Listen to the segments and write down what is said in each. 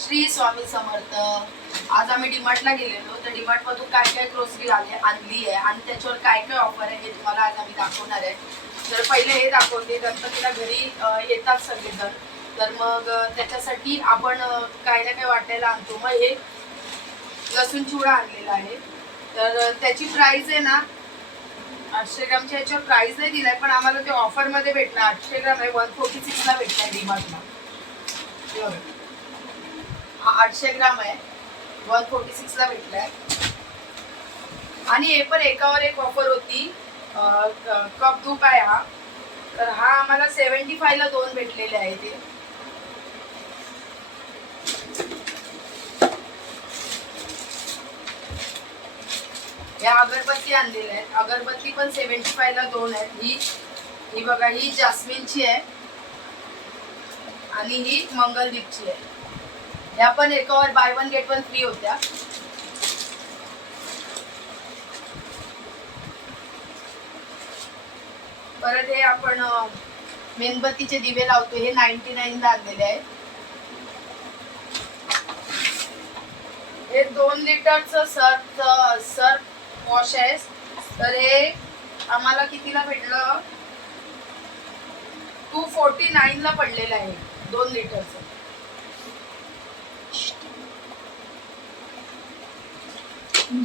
श्री स्वामी समर्थ. आज आम्ही डिमार्टला गेलेलो. तर डीमार्ट मधून काय काय ग्रोसरी आली आणली आहे आणि त्याच्यावर काय काय ऑफर आहे हे तुम्हाला आज आम्ही दाखवणार आहे. तर पहिले हे दाखवते. गणपतीला घरी येतात सगळेजण. तर मग त्याच्यासाठी आपण काय ना काय वाटायला आणतो. मग हे लसूण चिवडा आणलेला आहे. तर त्याची प्राईज आहे ना आठशे ग्रामच्या याच्यावर प्राइस नाही दिलाय पण आम्हाला ते ऑफरमध्ये भेटणार. आठशे ग्राम आहे. वन फोर्टी सिक्सला भेटणार डिमार्टला. आठशे ग्राम आहे. वन फोर्टी सिक्सला भेटलाय. आणि हे पण एकावर एक ऑफर होती. कप धूप आहे हा. तर हा आम्हाला सेव्हन्टी फायला दोन भेटलेले आहे ते. या अगरबत्ती आणलेल्या आहेत. अगरबत्ती पण सेव्हन्टी फायला दोन आहेत. ही ही बघा ही जास्मिनची आहे. आणि ही मंगलदीपची आहे. या पण एकावर buy one get one free होत्या. परत हे आपण मेणबत्तीचे दिवे लावतो हे नाईन्टी नाईनला आणलेले आहे हे दोन लिटरचं सर्फ सर्फ वॉश आहे. तर हे आम्हाला कितीला भेटलं? टू फोर्टी नाईनला पडलेलं आहे दोन लिटरचं हात दिसतोय सगळं हे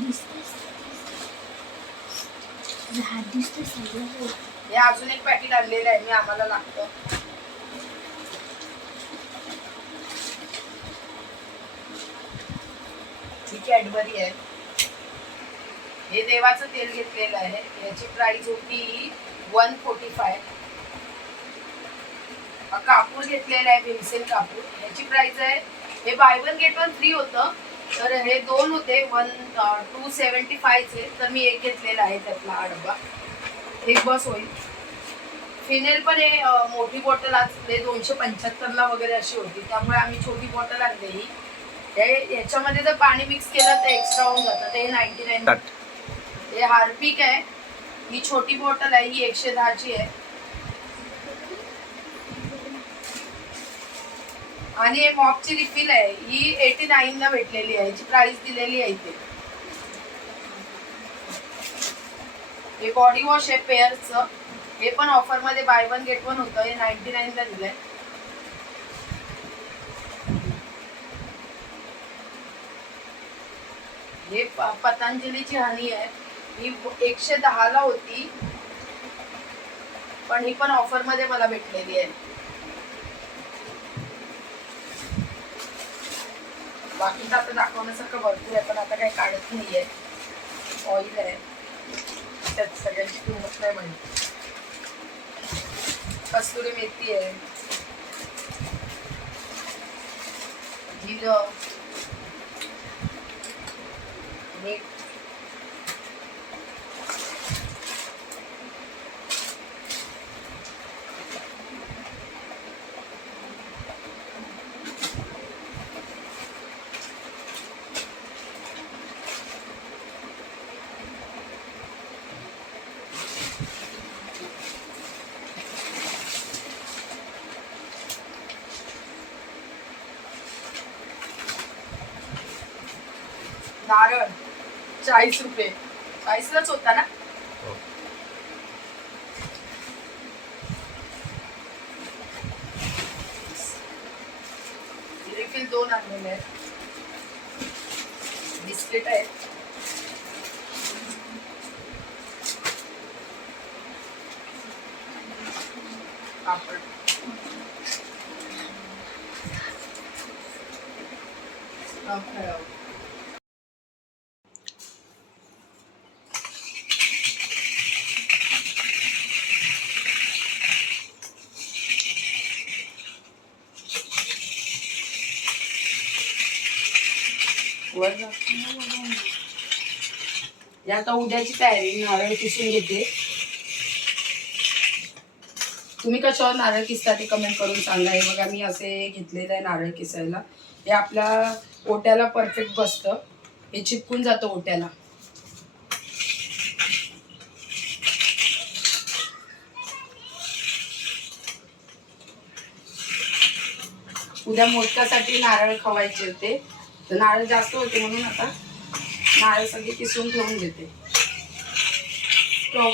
अजून एक पॅकेट आणलेलं आहे मी आम्हाला लागतो. ही कॅडबरी आहे. हे देवाचं तेल घेतलेलं आहे. याची प्राइस होती वन फोर्टी फाय कापूर घेतलेला आहे भीमसेन कापूर. याची प्राइस आहे हे buy one get one free होतं. तर हे दोन होते. वन टू सेवन्टी फायचे तर मी एक घेतलेला आहे त्यातला हा डब्बा एक बस होईल. फिनेल पण हे अं, मोठी बॉटल ते दोनशे पंच्याहत्तरला वगैरे अशी होती. त्यामुळे आम्ही छोटी बॉटल आणली ही हे याच्यामध्ये जर पाणी मिक्स केलं तर एक्स्ट्रा होऊन जातं. ते नाईन्टी नाईन. हे हार्पिक आहे. ही छोटी बॉटल आहे. ही एकशे दहाची आहे. आणि हे मॉपची रिफिल आहे. ही एटी नाईन ला भेटलेली आहे. याची प्राइस दिलेली आहे इथे. हे बॉडी वॉश आहे पेअरचं हे पण ऑफरमध्ये बाय वन गेट वन होतं. हे नाईन्टी नाईन ला दिलंय. हे पतंजलीची हनी आहे. ही एकशे दहाला होती. पण ही पण ऑफरमध्ये मला भेटलेली आहे. बाकीचं आता दाखवण्यासारखं भरपूर आहे पण आता काही काढत नाही आहे ऑइल आहे. त्यात सगळ्यांची किंमत नाही म्हणजे कस्तुरी मेथी आहे. जिरं. नारळ. चाळीस रुपये. चाळीसलाच होता ना? रिफिल दोन आणलेले आहेत. बिस्किट आहेत. पापड. Okay. वर. जा. या आता उद्याची तयारी नारळ किसून घेते. तुम्ही कशावर नारळ किसता ते कमेंट करून सांगा. हे बघा मी असे घेतलेलं आहे नारळ किसायला. हे आपल्या ओट्याला परफेक्ट बसतं. हे चिपकून जातं ओट्याला. उद्या मोदकासाठी नारळ खवायचे होते. तर नारळ जास्त होते म्हणून आता नारळ सगळे किसून ठेवून देते स्टॉप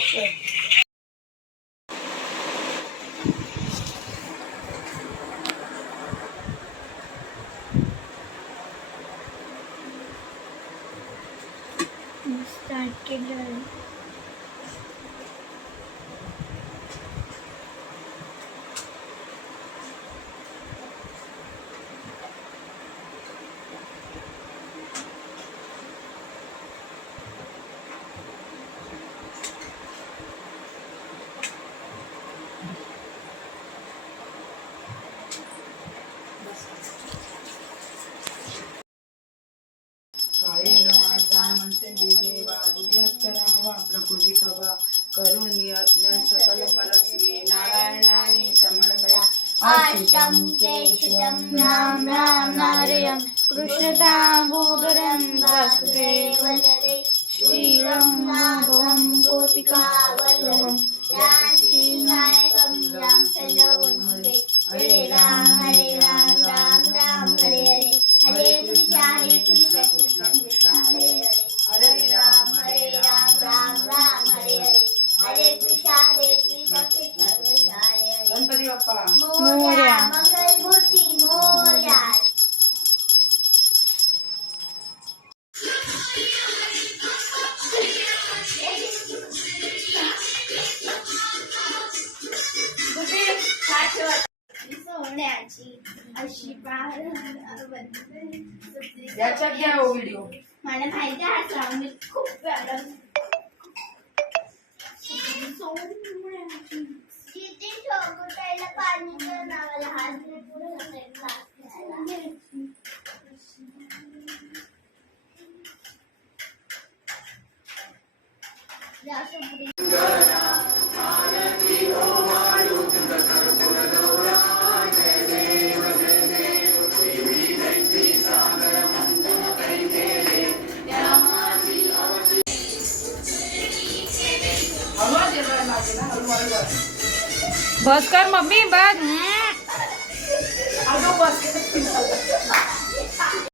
करून यत्न सकल परस्वी नारायणाने समर्पया. अच्युतं केशवं राम राम नारयं कृष्णताम्बूधरं वासुदेवं। श्रीरङ्गं गोपिकावल्लभं याच्यात घ्या हो व्हिडिओ मला माहिती आहे हा मी खूप वेळा किती बस कर मम्मी बस.